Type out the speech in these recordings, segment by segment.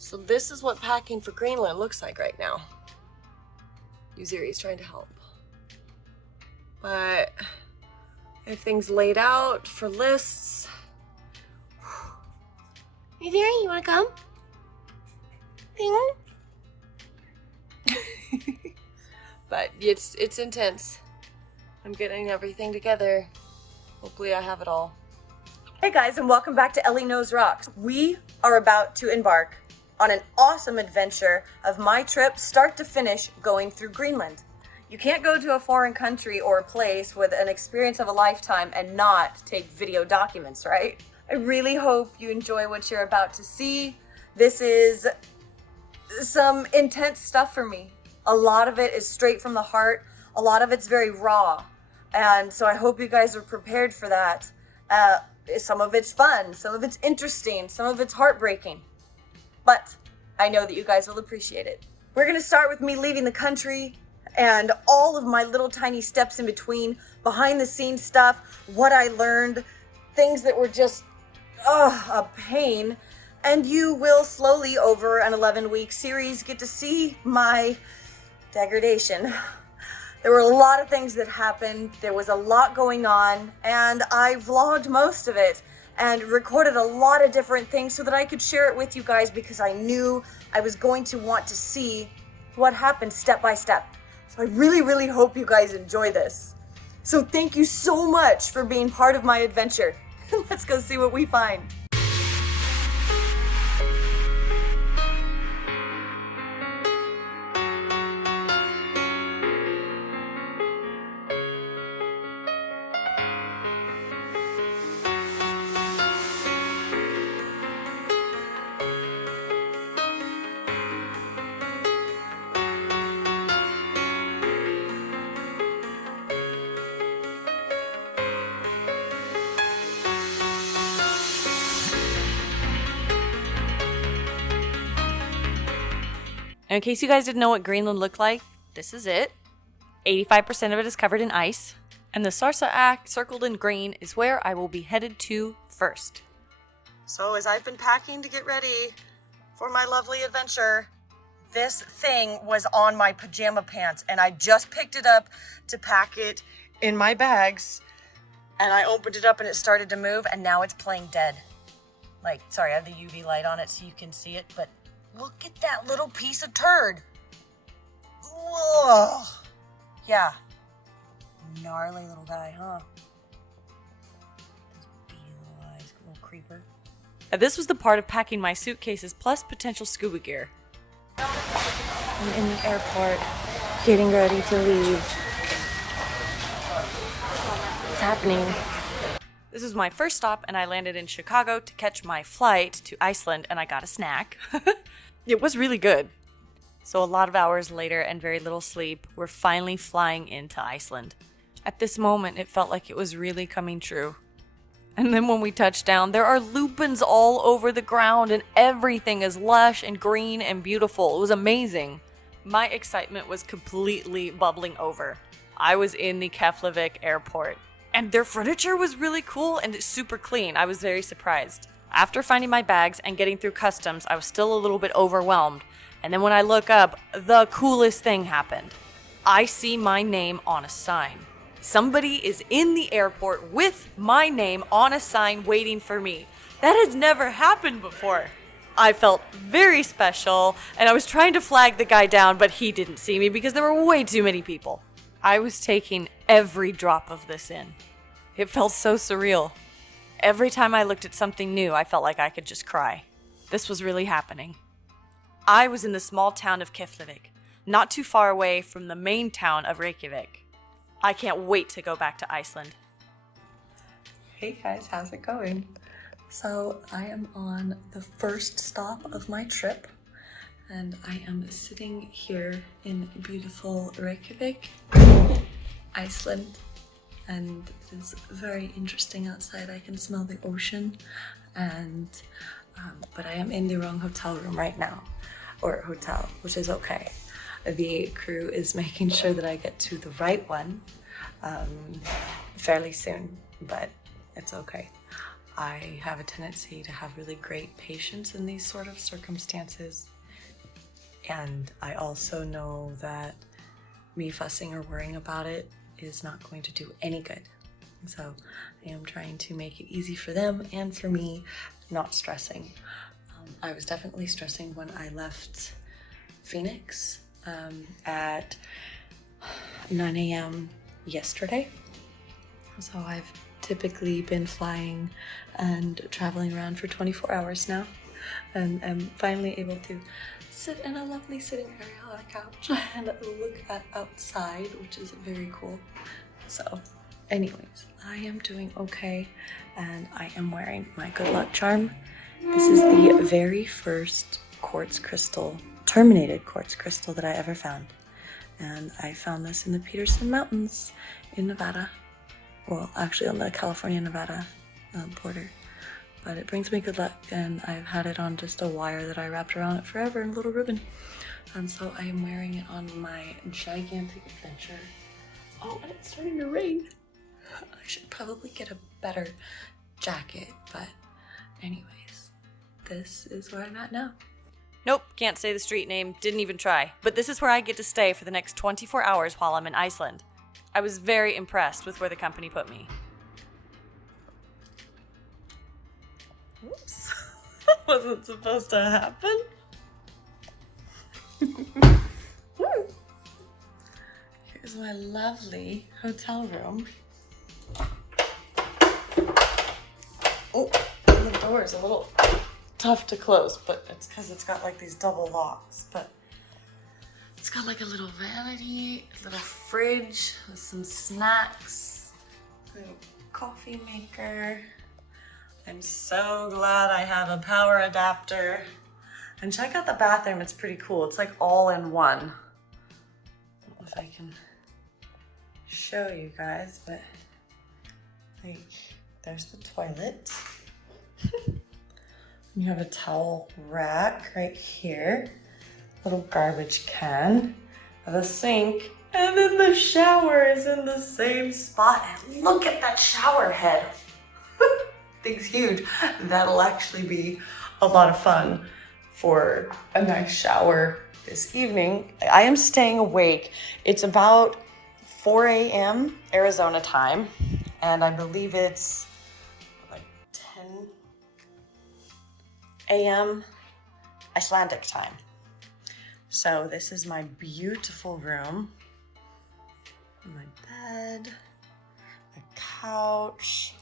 So this is what packing for Greenland looks like right now. Uziri's trying to help. But everything's laid out for lists. Hey there, you wanna come? Ding. But it's intense. I'm getting everything together. Hopefully I have it all. Hey guys, and welcome back to Elley Knows Rocks. We are about to embark on an awesome adventure of my trip, start to finish, going through Greenland. You can't go to a foreign country or place with an experience of a lifetime and not take video documents, right? I really hope you enjoy what you're about to see. This is some intense stuff for me. A lot of it is straight from the heart. A lot of it's very raw. And so I hope you guys are prepared for that. Some of it's fun, some of it's interesting, some of it's heartbreaking. But I know that you guys will appreciate it. We're gonna start with me leaving the country and all of my little tiny steps in between, behind the scenes stuff, what I learned, things that were just, a pain. And you will slowly, over an 11-week series, get to see my degradation. There were a lot of things that happened. There was a lot going on, and I vlogged most of it and recorded a lot of different things so that I could share it with you guys, because I knew I was going to want to see what happened step by step. So I really, really hope you guys enjoy this. So thank you so much for being part of my adventure. Let's go see what we find. In case you guys didn't know what Greenland looked like, this is it. 85% of it is covered in ice, and the Sarsa circled in green is where I will be headed to first. So as I've been packing to get ready for my lovely adventure, this thing was on my pajama pants, and I just picked it up to pack it in my bags, and I opened it up and it started to move, and now it's playing dead. Like, sorry, I have the UV light on it so you can see it, but look at that little piece of turd. Ugh. Yeah. Gnarly little guy, huh? Those beady little eyes, little creeper. This was the part of packing my suitcases plus potential scuba gear. I'm in the airport, getting ready to leave. What's happening? This was my first stop, and I landed in Chicago to catch my flight to Iceland, and I got a snack. It was really good. So a lot of hours later and very little sleep, we're finally flying into Iceland. At this moment, it felt like it was really coming true. And then when we touched down, there are lupins all over the ground, and everything is lush and green and beautiful. It was amazing. My excitement was completely bubbling over. I was in the Keflavik airport, and their furniture was really cool and super clean. I was very surprised. After finding my bags and getting through customs, I was still a little bit overwhelmed. And then when I look up, the coolest thing happened. I see my name on a sign. Somebody is in the airport with my name on a sign waiting for me. That has never happened before. I felt very special, and I was trying to flag the guy down, but he didn't see me because there were way too many people. I was taking every drop of this in. It felt so surreal. Every time I looked at something new, I felt like I could just cry. This was really happening. I was in the small town of Keflavik, not too far away from the main town of Reykjavik. I can't wait to go back to Iceland. Hey guys, how's it going? So I am on the first stop of my trip, and I am sitting here in beautiful Reykjavik, Iceland. And it's very interesting outside. I can smell the ocean, and but I am in the wrong hotel room right now, or hotel, which is okay. The crew is making sure that I get to the right one fairly soon, but it's okay. I have a tendency to have really great patience in these sort of circumstances. And I also know that me fussing or worrying about it is not going to do any good. So I am trying to make it easy for them and for me, not stressing. I was definitely stressing when I left Phoenix at 9 a.m. yesterday. So I've typically been flying and traveling around for 24 hours now, and I'm finally able to sit in a lovely sitting area on a couch and look at outside, which is very cool. So anyways, I am doing okay, and I am wearing my good luck charm. This is the very first quartz crystal, terminated quartz crystal that I ever found. And I found this in the Peterson Mountains in Nevada. Well, actually on the California-Nevada border. But it brings me good luck, and I've had it on just a wire that I wrapped around it forever in a little ribbon. And so I am wearing it on my gigantic adventure. Oh, and it's starting to rain. I should probably get a better jacket, but anyways, this is where I'm at now. Nope, can't say the street name, didn't even try. But this is where I get to stay for the next 24 hours while I'm in Iceland. I was very impressed with where the company put me. Oops, that wasn't supposed to happen. Here's my lovely hotel room. Oh, the door is a little tough to close, but it's because it's got like these double locks. But it's got like a little vanity, a little fridge with some snacks, a little coffee maker. I'm so glad I have a power adapter. And check out the bathroom, it's pretty cool. It's like all in one. I don't know if I can show you guys, but like, there's the toilet. You have a towel rack right here, little garbage can, the sink, and then the shower is in the same spot. And look at that shower head. Thing's huge. That'll actually be a lot of fun for a nice shower this evening. I am staying awake. It's about 4 a.m. Arizona time, and I believe it's like 10 a.m. Icelandic time. So this is my beautiful room. My bed, my couch,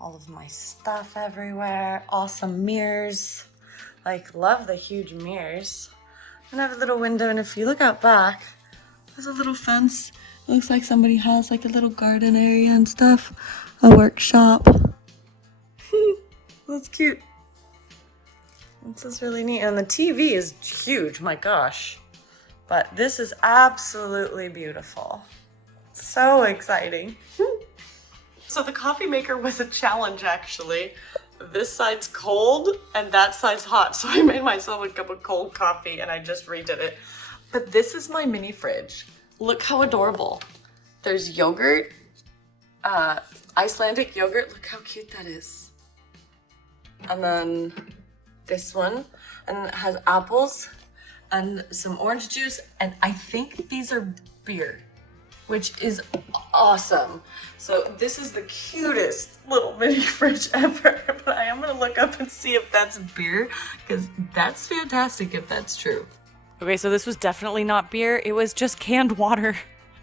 all of my stuff everywhere, awesome mirrors. Like, love the huge mirrors. And I have a little window, and if you look out back, there's a little fence. It looks like somebody has like a little garden area and stuff, a workshop. That's cute. This is really neat. And the TV is huge, my gosh. But this is absolutely beautiful. So exciting. So the coffee maker was a challenge, actually. This side's cold and that side's hot. So I made myself a cup of cold coffee and I just redid it. But this is my mini fridge. Look how adorable. There's yogurt, Icelandic yogurt. Look how cute that is. And then this one, and it has apples and some orange juice. And I think these are beer, which is awesome. So this is the cutest little mini fridge ever, but I am gonna look up and see if that's beer, because that's fantastic if that's true. Okay, so this was definitely not beer, it was just canned water.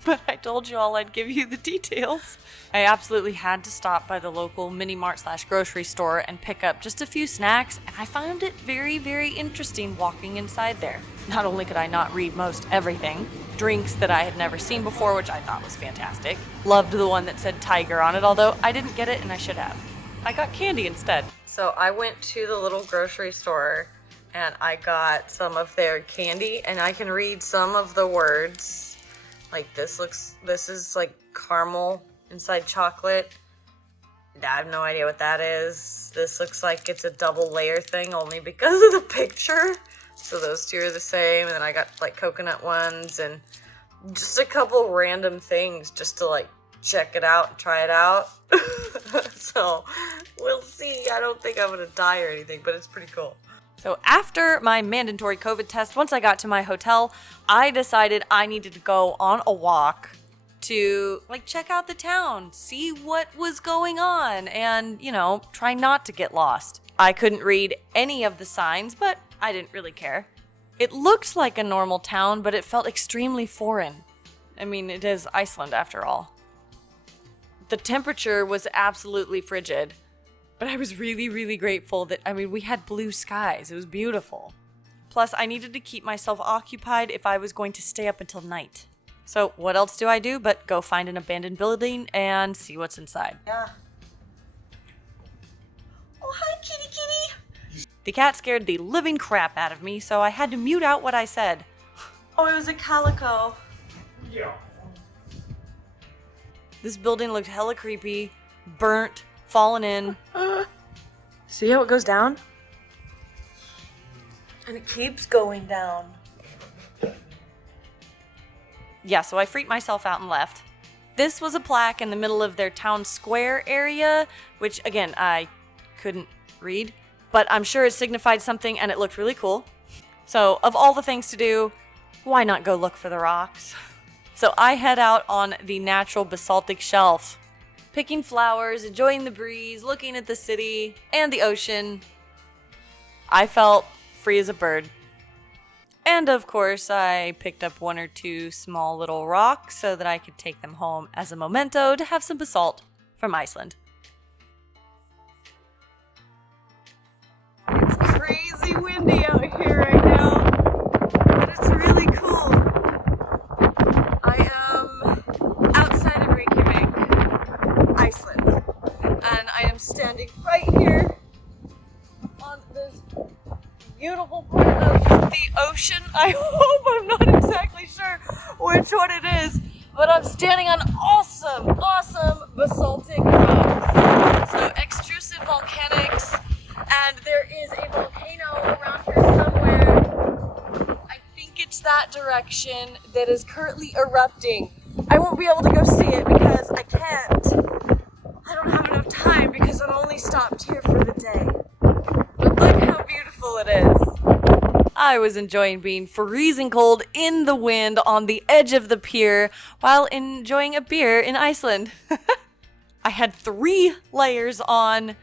But I told you all I'd give you the details. I absolutely had to stop by the local mini mart / grocery store and pick up just a few snacks, and I found it very, very interesting walking inside there. Not only could I not read most everything, drinks that I had never seen before, which I thought was fantastic. Loved the one that said tiger on it, although I didn't get it and I should have. I got candy instead. So I went to the little grocery store and I got some of their candy, and I can read some of the words. Like this is like caramel inside chocolate. I have no idea what that is. This looks like it's a double layer thing only because of the picture. So those two are the same. And then I got like coconut ones and just a couple random things just to like check it out and try it out. So we'll see. I don't think I'm gonna die or anything, but it's pretty cool. So after my mandatory COVID test, once I got to my hotel, I decided I needed to go on a walk to check out the town, see what was going on, and, try not to get lost. I couldn't read any of the signs, but I didn't really care. It looked like a normal town, but it felt extremely foreign. I mean, it is Iceland after all. The temperature was absolutely frigid, but I was really, really grateful that, we had blue skies. It was beautiful. Plus, I needed to keep myself occupied if I was going to stay up until night. So what else do I do but go find an abandoned building and see what's inside? Yeah. Oh, hi, kitty kitty. The cat scared the living crap out of me, so I had to mute out what I said. Oh, it was a calico. Yeah. This building looked hella creepy, burnt, fallen in. See how it goes down? And it keeps going down. Yeah, so I freaked myself out and left. This was a plaque in the middle of their town square area, which, again, I couldn't read, but I'm sure it signified something and it looked really cool. So, of all the things to do, why not go look for the rocks? So I head out on the natural basaltic shelf, picking flowers, enjoying the breeze, looking at the city and the ocean. I felt free as a bird. And of course, I picked up one or two small little rocks so that I could take them home as a memento to have some basalt from Iceland. It's crazy windy out here right now, but it's really cool. I am outside of Reykjavik, Iceland, and I am standing right here on this beautiful part of the ocean. I hope I'm not exactly sure which one it is, but I'm standing on awesome basaltic rocks. So extrusive volcanics, and there is a volcano around here somewhere. I think it's that direction that is currently erupting. I won't be able to go see it because I can't. I don't have enough time because I'm only stopped here for the day. But look how beautiful it is. I was enjoying being freezing cold in the wind on the edge of the pier while enjoying a beer in Iceland. I had 3 layers on,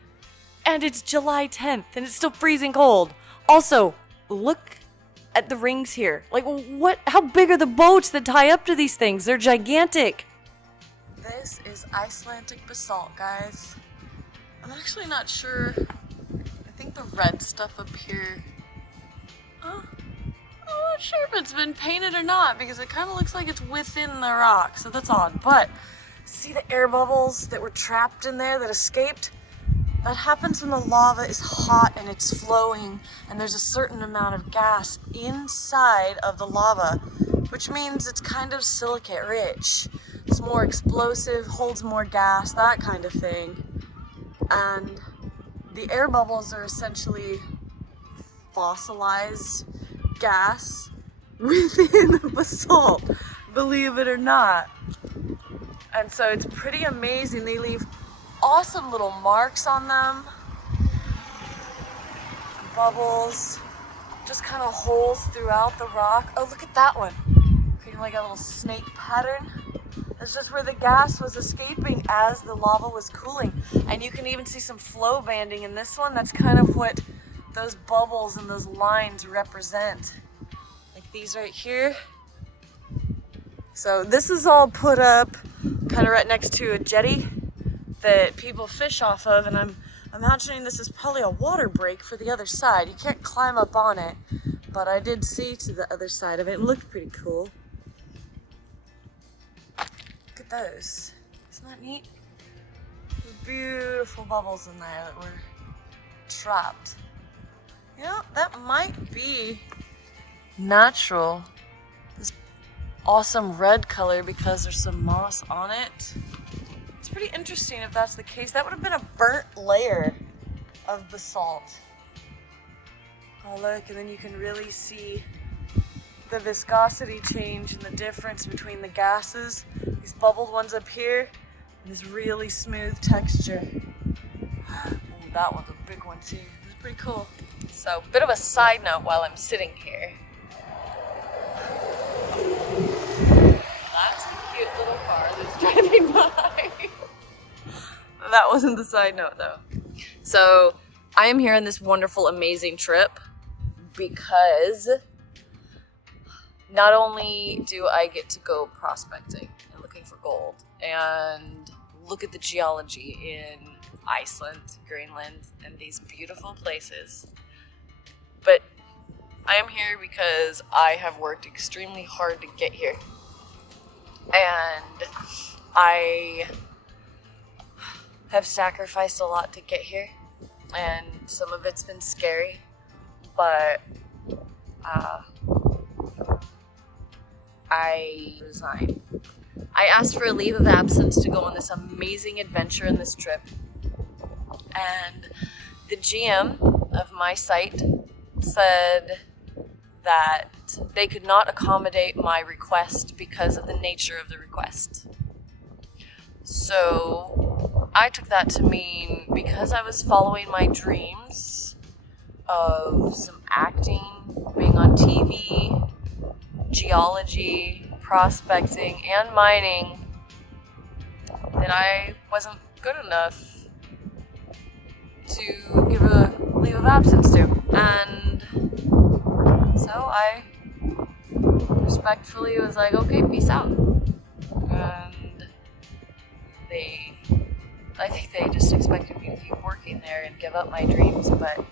and it's July 10th, and it's still freezing cold. Also, look at the rings here. How big are the boats that tie up to these things? They're gigantic. This is Icelandic basalt, guys. I'm actually not sure. I think the red stuff up here, I'm not sure if it's been painted or not because it kind of looks like it's within the rock, so that's odd. But see the air bubbles that were trapped in there that escaped? That happens when the lava is hot and it's flowing and there's a certain amount of gas inside of the lava, which means it's kind of silicate rich. It's more explosive, holds more gas, that kind of thing. And the air bubbles are essentially fossilized gas within the basalt, believe it or not. And so it's pretty amazing. They leave awesome little marks on them. Bubbles, just kind of holes throughout the rock. Oh, look at that one. Creating like a little snake pattern. It's just where the gas was escaping as the lava was cooling. And you can even see some flow banding in this one. That's kind of what those bubbles and those lines represent. Like these right here. So this is all put up kind of right next to a jetty that people fish off of, and I'm imagining this is probably a water break for the other side. You can't climb up on it, but I did see to the other side of it. It looked pretty cool. Look at those. Isn't that neat? There's beautiful bubbles in there that were trapped. You know, that might be natural. This awesome red color because there's some moss on it. It's pretty interesting if that's the case. That would have been a burnt layer of basalt. Oh look, and then you can really see the viscosity change and the difference between the gases. These bubbled ones up here, This really smooth texture. Ooh, that one's a big one too. It's pretty cool. So, bit of a side note while I'm sitting here. That's a cute little car that's driving by. That wasn't the side note though. So, I am here on this wonderful, amazing trip because not only do I get to go prospecting and looking for gold and look at the geology in Iceland, Greenland, and these beautiful places, but I am here because I have worked extremely hard to get here. And I have sacrificed a lot to get here. And some of it's been scary, but I resigned. I asked for a leave of absence to go on this amazing adventure in this trip. And the GM of my site said that they could not accommodate my request because of the nature of the request. So I took that to mean because I was following my dreams of some acting, being on TV, geology, prospecting, and mining, that I wasn't good enough to give a leave of absence to. And so I respectfully was like, okay, peace out. And I think they just expected me to keep working there and give up my dreams, but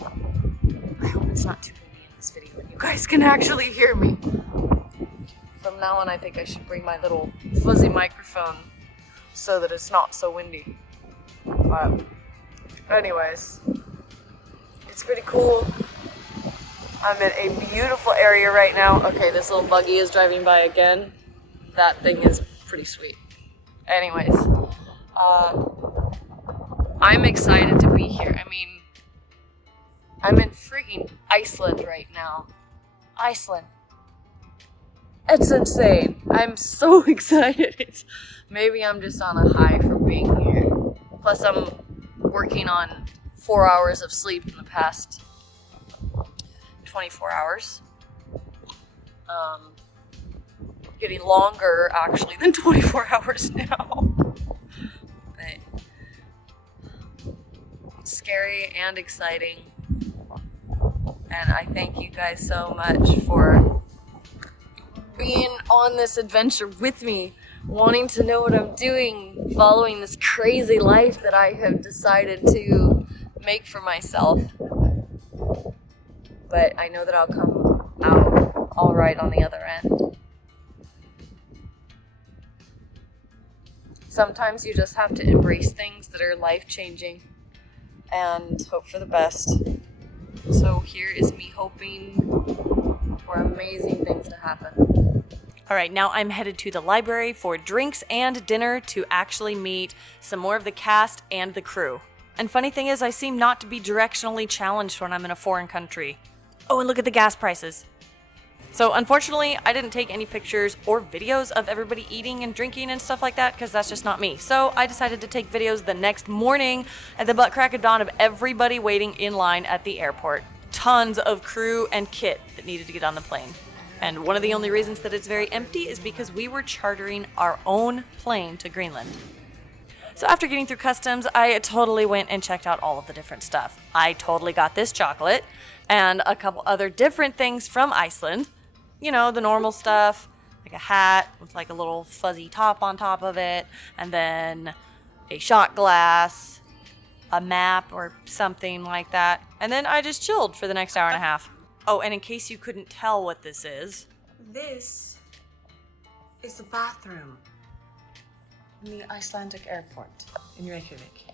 I hope it's not too windy in this video and you guys can actually hear me. From now on, I think I should bring my little fuzzy microphone so that it's not so windy. But anyways, it's pretty cool. I'm in a beautiful area right now. Okay, this little buggy is driving by again. That thing is pretty sweet. Anyways, I'm excited to be here. I mean, I'm in freaking Iceland right now. Iceland. It's insane. I'm so excited. Maybe I'm just on a high from being here. Plus, I'm working on 4 hours of sleep in the past 24 hours. Getting longer, actually, than 24 hours now. But it's scary and exciting. And I thank you guys so much for being on this adventure with me, wanting to know what I'm doing, following this crazy life that I have decided to make for myself. But I know that I'll come out all right on the other end. Sometimes you just have to embrace things that are life-changing and hope for the best. So here is me hoping for amazing things to happen. All right, now I'm headed to the library for drinks and dinner to actually meet some more of the cast and the crew. And funny thing is, I seem not to be directionally challenged when I'm in a foreign country. Oh, and look at the gas prices. So unfortunately, I didn't take any pictures or videos of everybody eating and drinking and stuff like that because that's just not me. So I decided to take videos the next morning at the butt crack of dawn of everybody waiting in line at the airport. Tons of crew and kit that needed to get on the plane. And one of the only reasons that it's very empty is because we were chartering our own plane to Greenland. So after getting through customs, I totally went and checked out all of the different stuff. I totally got this chocolate and a couple other different things from Iceland. You know, the normal stuff, like a hat with like a little fuzzy top on top of it, and then a shot glass, a map or something like that. And then I just chilled for the next hour and a half. Oh, and in case you couldn't tell what this is the bathroom in the Icelandic airport in Reykjavik.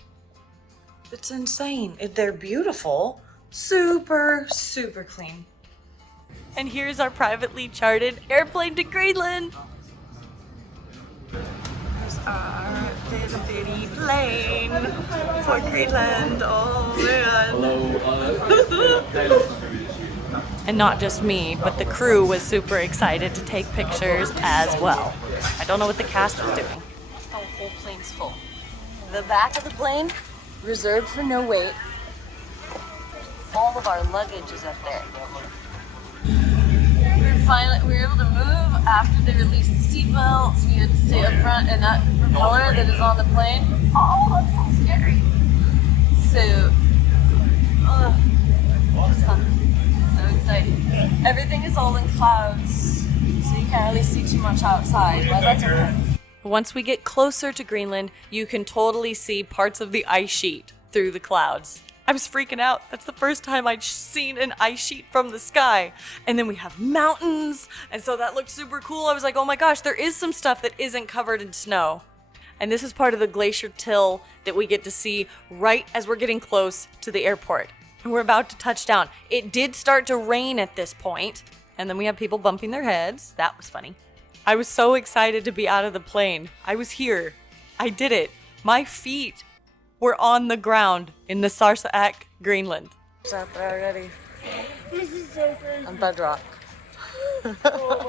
It's insane. They're beautiful. Super, super clean. And here's our privately chartered airplane to Greenland. Here's our little bitty plane for Greenland. Oh man. And not just me, but the crew was super excited to take pictures as well. I don't know what the cast was doing. It's full. The back of the plane, reserved for no wait. All of our luggage is up there. We were able to move after they released the seatbelts. We had to stay up front, and that propeller that is on the plane, oh, that's so scary. So, it's fun. So exciting. Everything is all in clouds, so you can't really see too much outside, but that's okay. Once we get closer to Greenland, you can totally see parts of the ice sheet through the clouds. I was freaking out. That's the first time I'd seen an ice sheet from the sky. And then we have mountains, and so that looked super cool. I was like, oh my gosh, there is some stuff that isn't covered in snow. And this is part of the glacier till that we get to see right as we're getting close to the airport. And we're about to touch down. It did start to rain at this point, and then we have people bumping their heads. That was funny. I was so excited to be out of the plane. I was here. I did it. My feet were on the ground in the Sarsaak, Greenland. It's up there already. This is so crazy. On bedrock. Oh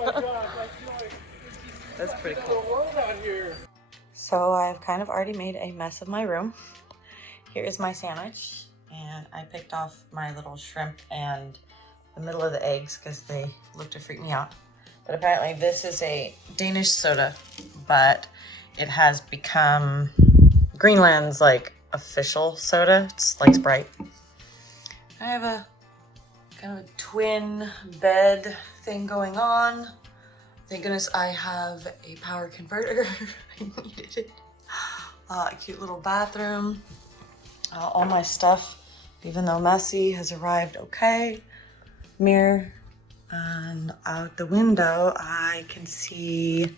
my god, that's like That's pretty the cool. world out here. So I've kind of already made a mess of my room. Here is my sandwich, and I picked off my little shrimp and the middle of the eggs because they looked to freak me out. But apparently this is a Danish soda, but it has become Greenland's like official soda. It's like Sprite. I have a kind of a twin bed thing going on. Thank goodness I have a power converter. I needed it. A cute little bathroom. All my stuff, even though messy, has arrived okay. Mirror. And out the window, I can see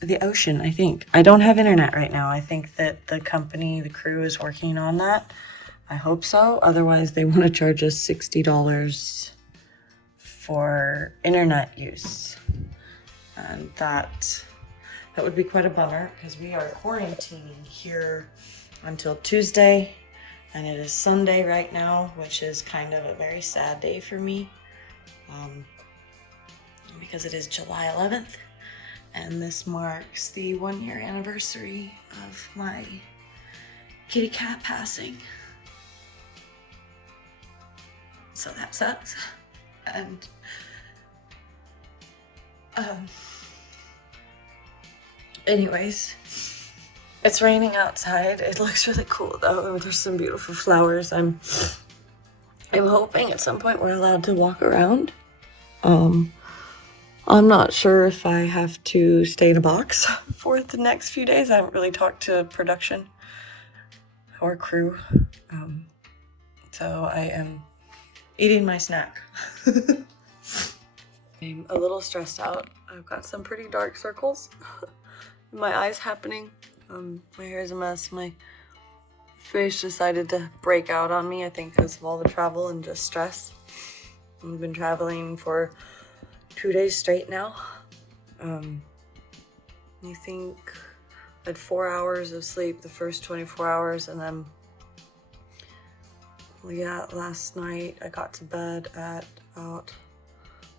the ocean, I think. I don't have internet right now. I think that the crew is working on that. I hope so. Otherwise, they want to charge us $60 for internet use. And that would be quite a bummer because we are quarantining here until Tuesday. And it is Sunday right now, which is kind of a very sad day for me. Because it is July 11th. And this marks the 1-year anniversary of my kitty cat passing. So that sucks. And anyways, it's raining outside. It looks really cool though. There's some beautiful flowers. I'm hoping at some point we're allowed to walk around. I'm not sure if I have to stay in a box for the next few days. I haven't really talked to production or crew. So I am eating my snack. I'm a little stressed out. I've got some pretty dark circles in my eyes happening. My hair is a mess. My face decided to break out on me, I think because of all the travel and just stress. I've been traveling for 2 days straight now. I think I had 4 hours of sleep the first 24 hours, and then last night I got to bed at about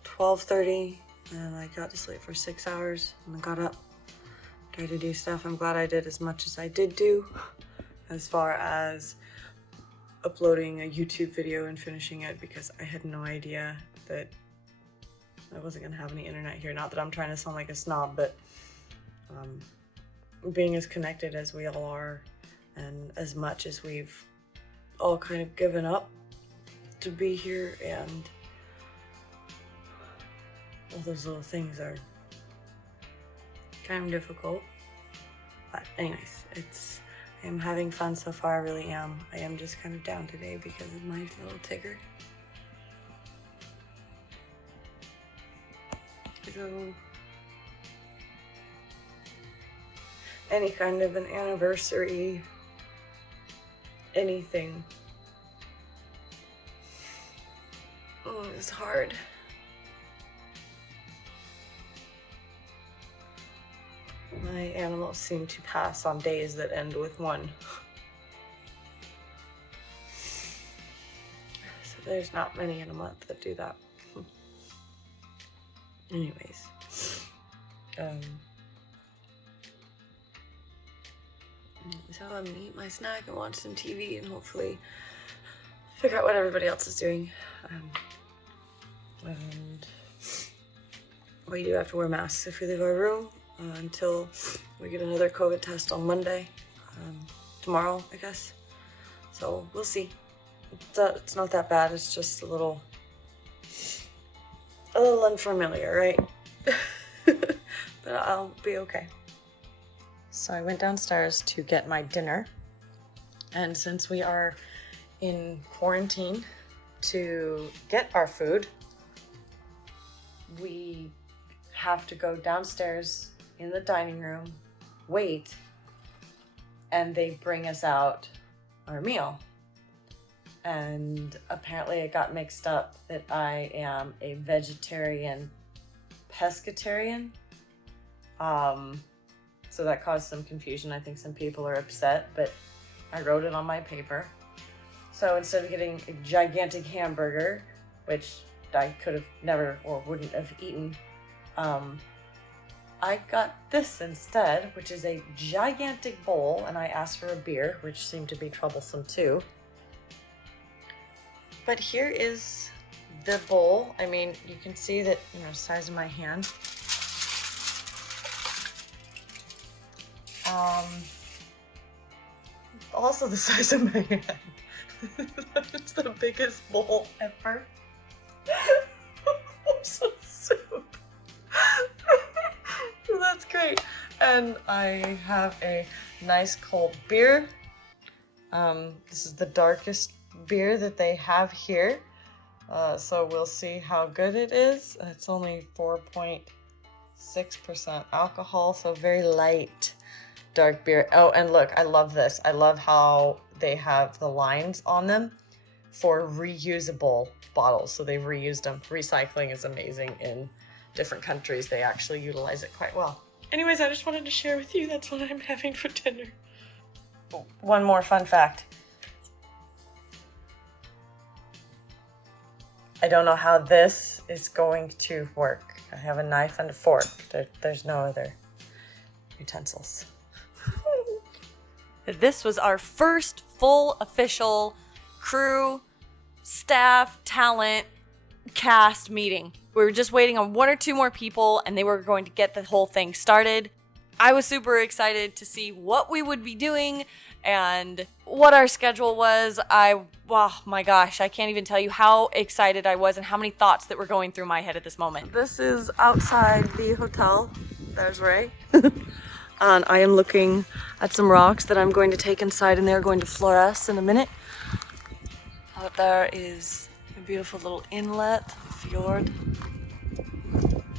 12:30, and I got to sleep for 6 hours, and I got up, tried to do stuff. I'm glad I did as much as I did do, as far as uploading a YouTube video and finishing it, because I had no idea that I wasn't gonna have any internet here. Not that I'm trying to sound like a snob, but being as connected as we all are, and as much as we've all kind of given up to be here, and all those little things are kind of difficult. But anyways, I am having fun so far, I really am. I am just kind of down today because of my little Tigger. So, any kind of an anniversary, anything, it's hard. My animals seem to pass on days that end with 1. So there's not many in a month that do that. Anyways, So I'm gonna eat my snack and watch some TV and hopefully figure out what everybody else is doing. And we do have to wear masks if we leave our room until we get another COVID test on Monday, tomorrow, I guess. So we'll see. It's not that bad. It's just a little unfamiliar, right? But I'll be okay. So I went downstairs to get my dinner. And since we are in quarantine to get our food, we have to go downstairs in the dining room, wait, and they bring us out our meal. And apparently it got mixed up that I am a vegetarian pescatarian. So that caused some confusion. I think some people are upset, but I wrote it on my paper. So instead of getting a gigantic hamburger, which I could have never or wouldn't have eaten, I got this instead, which is a gigantic bowl, and I asked for a beer, which seemed to be troublesome too. But here is the bowl. I mean, you can see that, size of my hand. Also the size of my hand. It's the biggest bowl ever. Some soup. That's great. And I have a nice cold beer. This is the darkest beer that they have here. So we'll see how good it is. It's only 4.6% alcohol, so very light dark beer. Oh, and look, I love this. I love how they have the lines on them for reusable bottles. So they've reused them. Recycling is amazing in different countries. They actually utilize it quite well. Anyways, I just wanted to share with you that's what I'm having for dinner. One more fun fact. I don't know how this is going to work. I have a knife and a fork. There's no other utensils. This was our first full official crew, staff, talent, cast meeting. We were just waiting on one or two more people and they were going to get the whole thing started. I was super excited to see what we would be doing and what our schedule was. Oh my gosh, I can't even tell you how excited I was and how many thoughts that were going through my head at this moment. This is outside the hotel. There's Ray. And I am looking at some rocks that I'm going to take inside and they're going to fluoresce in a minute. Out there is a beautiful little inlet, fjord.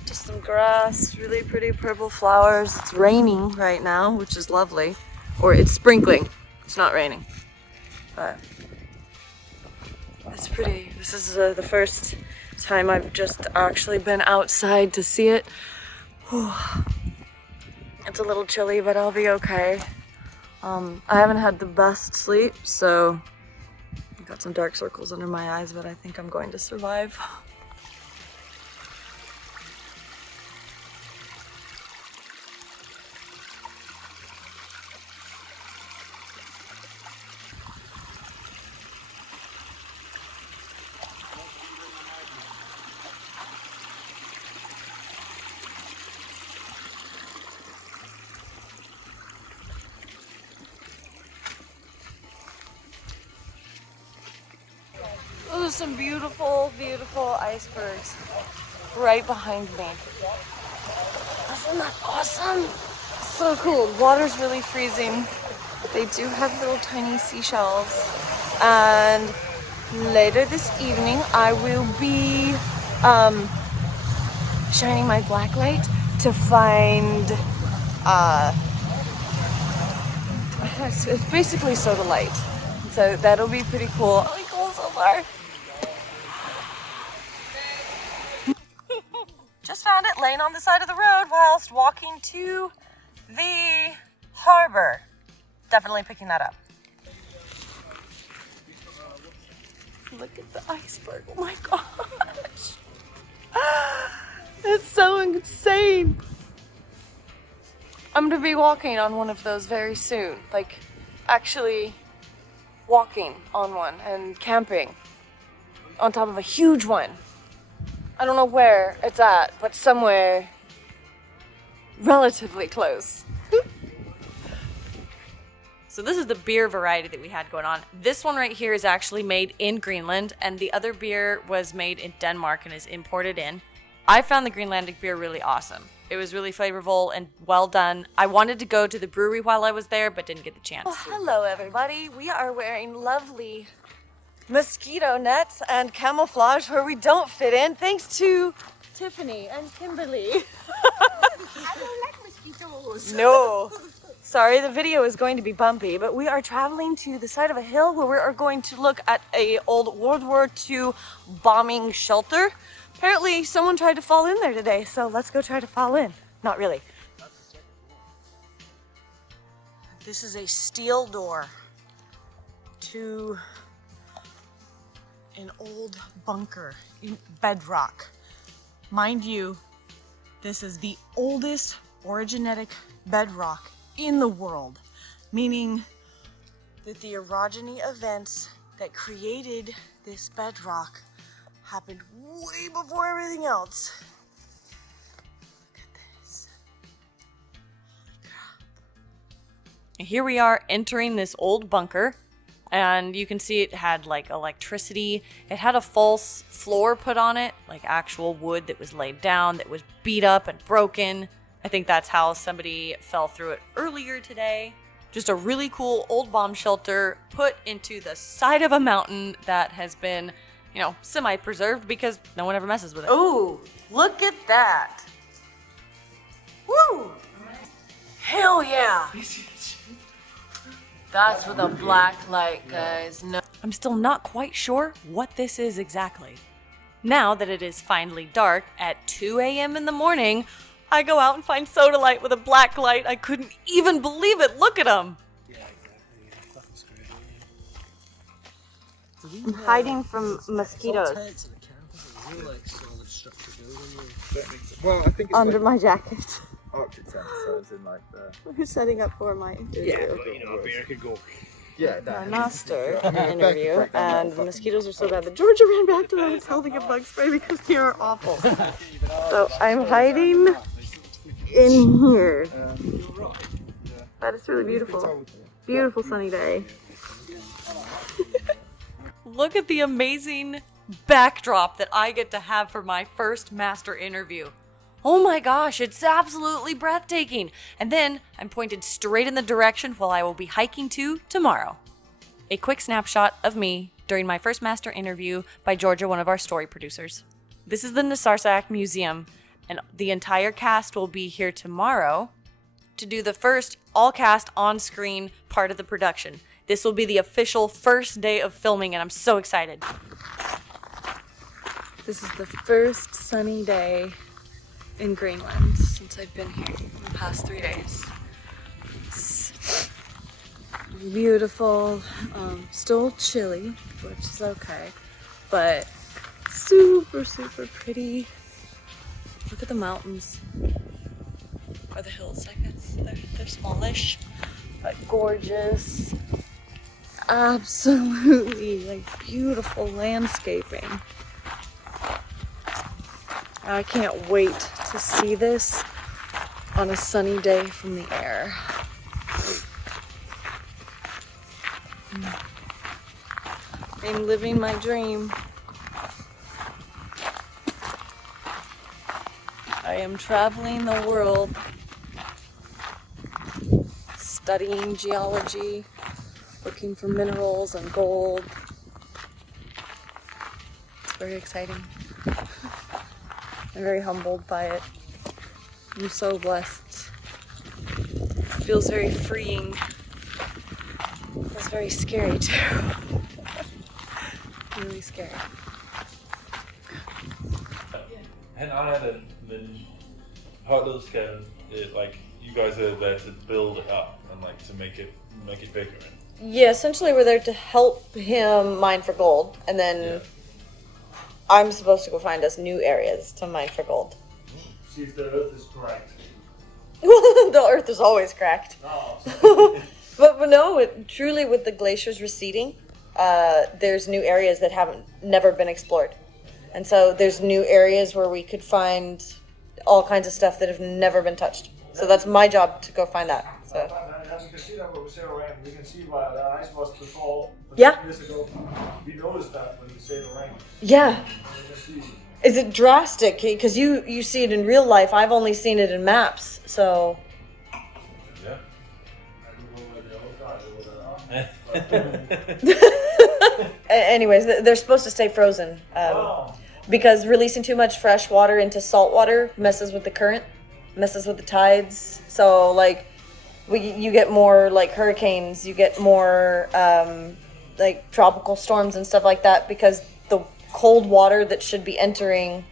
Just some grass, really pretty purple flowers. It's raining right now, which is lovely. Or it's sprinkling. It's not raining. But it's pretty. This is the first time I've just actually been outside to see it. Whew. It's a little chilly, but I'll be okay. I haven't had the best sleep, so I've got some dark circles under my eyes, but I think I'm going to survive. Those are some beautiful, beautiful icebergs right behind me. Isn't that awesome? So cool. Water's really freezing. They do have little tiny seashells. And later this evening, I will be shining my black light to find, it's basically soda light. So that'll be pretty cool. Really cool so far. Just found it laying on the side of the road whilst walking to the harbor. Definitely picking that up. Look at the iceberg. Oh my gosh. It's so insane. I'm gonna be walking on one of those very soon. Like, actually walking on one and camping on top of a huge one. I don't know where it's at, but somewhere relatively close. So this is the beer variety that we had going on. This one right here is actually made in Greenland, and the other beer was made in Denmark and is imported in. I found the Greenlandic beer really awesome. It was really flavorful and well done. I wanted to go to the brewery while I was there, but didn't get the chance. Oh, hello, everybody. We are wearing lovely mosquito nets and camouflage where we don't fit in, thanks to Tiffany and Kimberly. I don't like mosquitoes. No. Sorry, the video is going to be bumpy, but we are traveling to the side of a hill where we are going to look at a old World War II bombing shelter. Apparently, someone tried to fall in there today, so let's go try to fall in. Not really. This is a steel door to an old bunker in bedrock. Mind you, this is the oldest orogenetic bedrock in the world, meaning that the orogeny events that created this bedrock happened way before everything else. Look at this. Holy crap. Here we are entering this old bunker, and you can see it had like electricity. It had a false floor put on it, like actual wood that was laid down, that was beat up and broken. I think that's how somebody fell through it earlier today. Just a really cool old bomb shelter put into the side of a mountain that has been, you know, semi-preserved because no one ever messes with it. Oh, look at that. Woo! Hell yeah. That's with a black light, guys. No. I'm still not quite sure what this is exactly. Now that it is finally dark at 2 a.m. in the morning, I go out and find soda light with a black light. I couldn't even believe it. Look at him. I'm hiding from mosquitoes Well, I think it's under like my jacket. Arctic tent, so it's in like the... We're setting up for my interview. But, you know, a beer could go... My master interview, and the mosquitoes are so bad that Georgia ran back to them and told to get bug spray because they are awful. So I'm hiding in here. But it's really beautiful. Beautiful sunny day. Look at the amazing backdrop that I get to have for my first master interview. Oh my gosh, it's absolutely breathtaking. And then I'm pointed straight in the direction while I will be hiking to tomorrow. A quick snapshot of me during my first master interview by Georgia, one of our story producers. This is the Narsarsuaq Museum, and the entire cast will be here tomorrow to do the first all-cast on-screen part of the production. This will be the official first day of filming, and I'm so excited. This is the first sunny day in Greenland since I've been here the past 3 days. It's beautiful, still chilly, which is okay, but super, super pretty. Look at the mountains, or the hills, I guess. They're smallish, but gorgeous. Absolutely, like, beautiful landscaping. I can't wait to see this on a sunny day from the air. I'm living my dream. I am traveling the world, studying geology, looking for minerals and gold. It's very exciting. I'm very humbled by it. I'm so blessed. It feels very freeing. It feels very scary too. Really scary. Hen arbejdet, men holdet skal, like, you guys are there to build it up and like to make it bigger. Yeah, essentially we're there to help him mine for gold, and then I'm supposed to go find us new areas to mine for gold. See if the earth is correct. The earth is always cracked. But no, truly with the glaciers receding, there's new areas that never been explored. And so there's new areas where we could find all kinds of stuff that have never been touched. So that's my job to go find that. So. As you can see that when we sail around, we can see where the ice was before. Yeah. Years ago, we noticed that when we sail around. Yeah. We can see. Is it drastic? Because you see it in real life. I've only seen it in maps. So. Yeah. Anyways, they're supposed to stay frozen. Because releasing too much fresh water into salt water messes with the current, messes with the tides. So like, you get more like hurricanes, you get more like tropical storms and stuff like that because the cold water that should be entering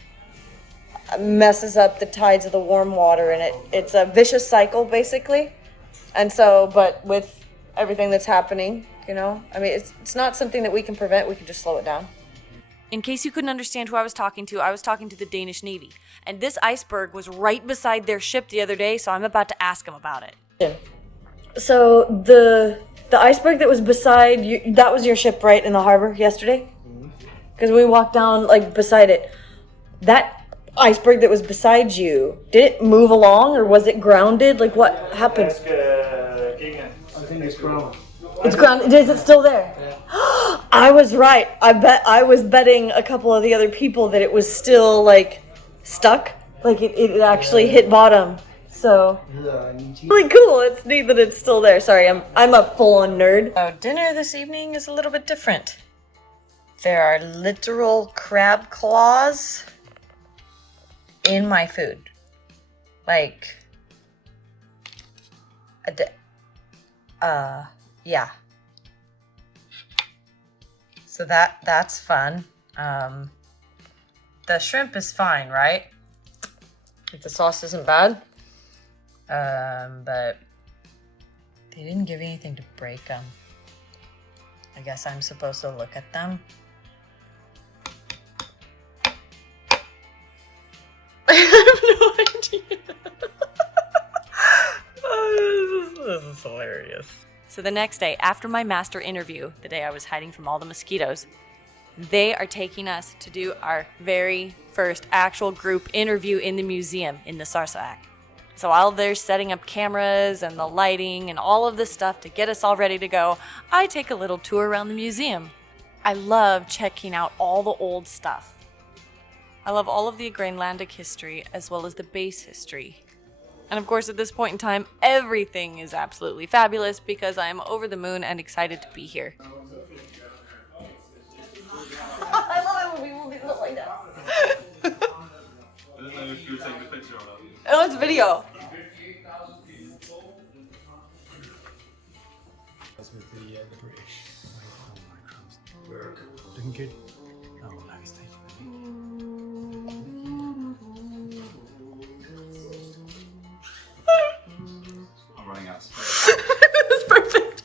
messes up the tides of the warm water, and it's a vicious cycle basically. And so, but with everything that's happening, you know, I mean, it's not something that we can prevent. We can just slow it down. In case you couldn't understand who I was talking to the Danish Navy. And this iceberg was right beside their ship the other day, so I'm about to ask them about it. So the iceberg that was beside you, that was your ship, right, in the harbor yesterday? Because we walked down, like, beside it. That iceberg that was beside you, did it move along, or was it grounded? Like, what happened? I think it's grounded. It's grounded. Is it still there? Yeah. I was right. I was betting a couple of the other people that it was still, like, stuck. Like, it actually hit bottom. So, really cool. It's neat that it's still there. Sorry, I'm a full-on nerd. So dinner this evening is a little bit different. There are literal crab claws in my food. Like, yeah. So that's fun. The shrimp is fine, right? If the sauce isn't bad. But they didn't give me anything to break them. I guess I'm supposed to look at them. I have no idea. This is hilarious. So the next day, after my master interview, the day I was hiding from all the mosquitoes, they are taking us to do our very first actual group interview in the museum in the Sarsaak. So while they're setting up cameras and the lighting and all of this stuff to get us all ready to go, I take a little tour around the museum. I love checking out all the old stuff. I love all of the Greenlandic history as well as the base history. And of course, at this point in time, everything is absolutely fabulous because I am over the moon and excited to be here. I love it when people do stuff like that. I don't know if you're taking a picture or not. Oh, it's video. With the British. Work. Doing good. Oh, nice. I'm running out. It's perfect.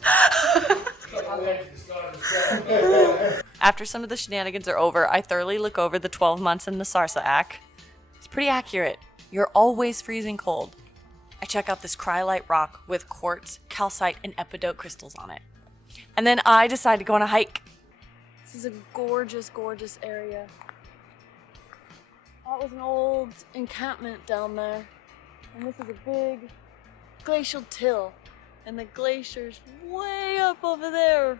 After some of the shenanigans are over, I thoroughly look over the 12 months in the Sarsaak. It's pretty accurate. You're always freezing cold. I check out this cryolite rock with quartz, calcite, and epidote crystals on it. And then I decide to go on a hike. This is a gorgeous, gorgeous area. That was an old encampment down there. And this is a big glacial till. And the glacier's way up over there.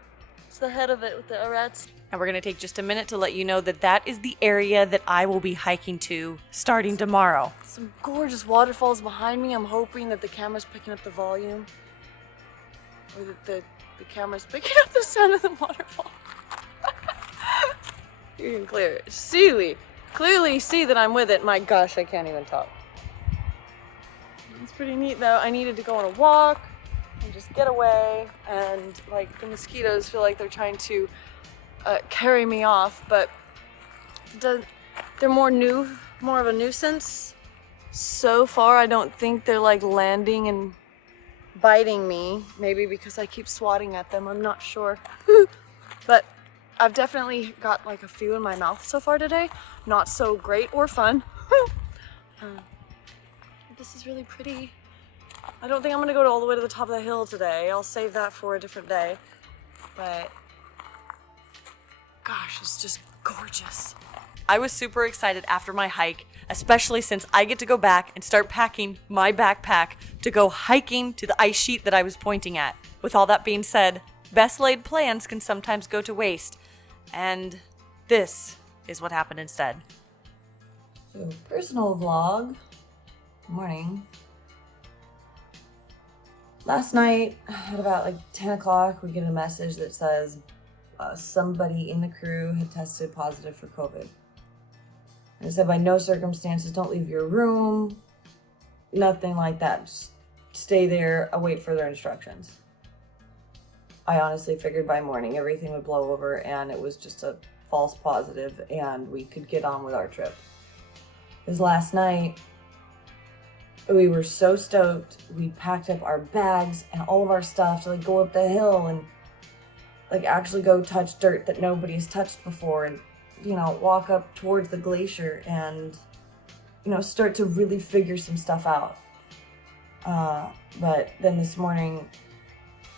It's the head of it with the arêtes. And we're going to take just a minute to let you know that that is the area that I will be hiking to starting tomorrow. Some gorgeous waterfalls behind me. I'm hoping that the camera's picking up the volume. Or that the camera's picking up the sound of the waterfall. You can clearly see that I'm with it. My gosh, I can't even talk. It's pretty neat though. I needed to go on a walk and just get away, and like the mosquitoes feel like they're trying to carry me off, but they're more of a nuisance. So far, I don't think they're like landing and biting me. Maybe because I keep swatting at them. I'm not sure. But I've definitely got like a few in my mouth so far today. Not so great or fun. This is really pretty. I don't think I'm gonna go all the way to the top of the hill today. I'll save that for a different day. But gosh, it's just gorgeous. I was super excited after my hike, especially since I get to go back and start packing my backpack to go hiking to the ice sheet that I was pointing at. With all that being said, best laid plans can sometimes go to waste, and this is what happened instead. So, personal vlog. Morning. Last night at about like 10 o'clock, we get a message that says somebody in the crew had tested positive for COVID. And it said, by no circumstances, don't leave your room. Nothing like that. Just stay there, await further instructions. I honestly figured by morning everything would blow over and it was just a false positive and we could get on with our trip. Because last night, we were so stoked. We packed up our bags and all of our stuff to like go up the hill and like actually go touch dirt that nobody has touched before and, you know, walk up towards the glacier and, you know, start to really figure some stuff out. But then this morning,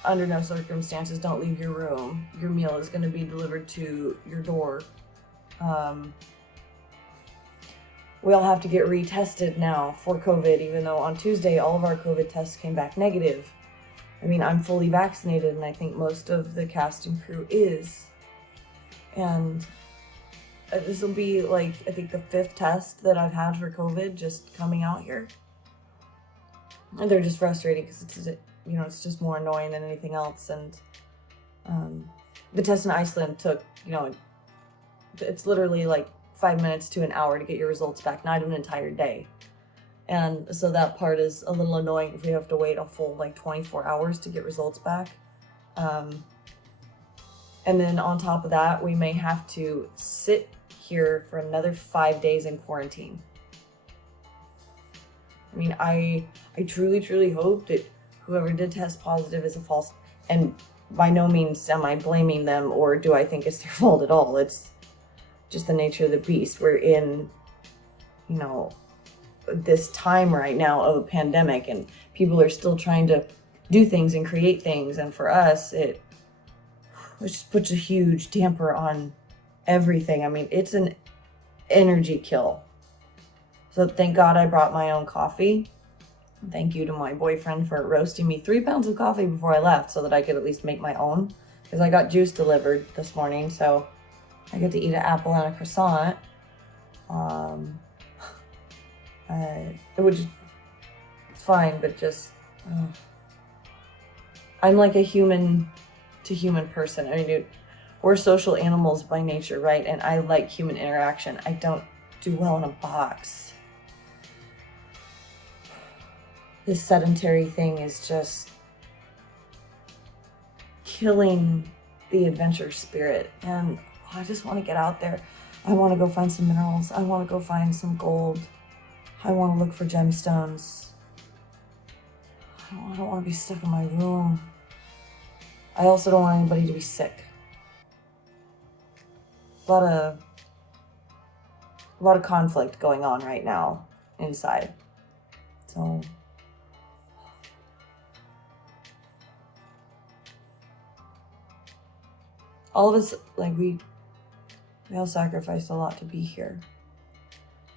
under no circumstances, don't leave your room. Your meal is going to be delivered to your door. We all have to get retested now for COVID, even though on Tuesday all of our COVID tests came back negative. I mean, I'm fully vaccinated and I think most of the cast and crew is. And this will be like, I think the 5th test that I've had for COVID just coming out here. And they're just frustrating because it's, you know, it's just more annoying than anything else. And the test in Iceland took, you know, it's literally like 5 minutes to an hour to get your results back, not an entire day. And so that part is a little annoying if we have to wait a full like 24 hours to get results back. And then on top of that, we may have to sit here for another 5 days in quarantine. I mean, I truly hope that whoever did test positive is a false, and by no means am I blaming them or do I think it's their fault at all. It's just the nature of the beast. We're in, you know, this time right now of a pandemic and people are still trying to do things and create things. And for us, it just puts a huge damper on everything. I mean, it's an energy kill. So thank God I brought my own coffee. Thank you to my boyfriend for roasting me 3 pounds of coffee before I left so that I could at least make my own. Because I got juice delivered this morning, so I get to eat an apple and a croissant. It's fine, but just, I'm like a human to human person. I mean, dude, we're social animals by nature, right? And I like human interaction. I don't do well in a box. This sedentary thing is just killing the adventure spirit. And I just want to get out there. I want to go find some minerals. I want to go find some gold. I want to look for gemstones. I don't want to be stuck in my room. I also don't want anybody to be sick. A lot of conflict going on right now inside. So all of us, like we all sacrificed a lot to be here.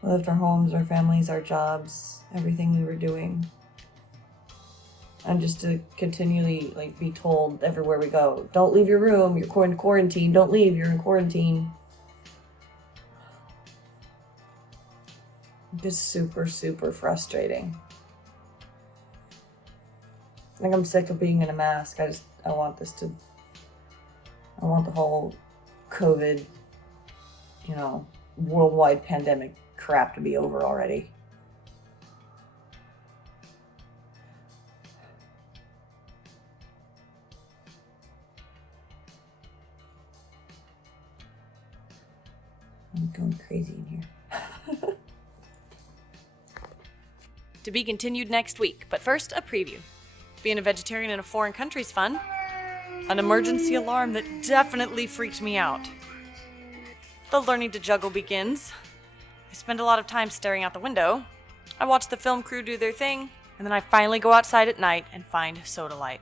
We left our homes, our families, our jobs, everything we were doing. And just to continually like be told everywhere we go, don't leave your room, you're in quarantine, don't leave, you're in quarantine. It's super, super frustrating. Like I'm sick of being in a mask. I want the whole COVID, you know, worldwide pandemic crap to be over already. I'm going crazy in here. To be continued next week, but first, a preview. Being a vegetarian in a foreign country's fun. An emergency alarm that definitely freaked me out. The learning to juggle begins. I spend a lot of time staring out the window. I watch the film crew do their thing, And then I finally go outside at night and find sodalite.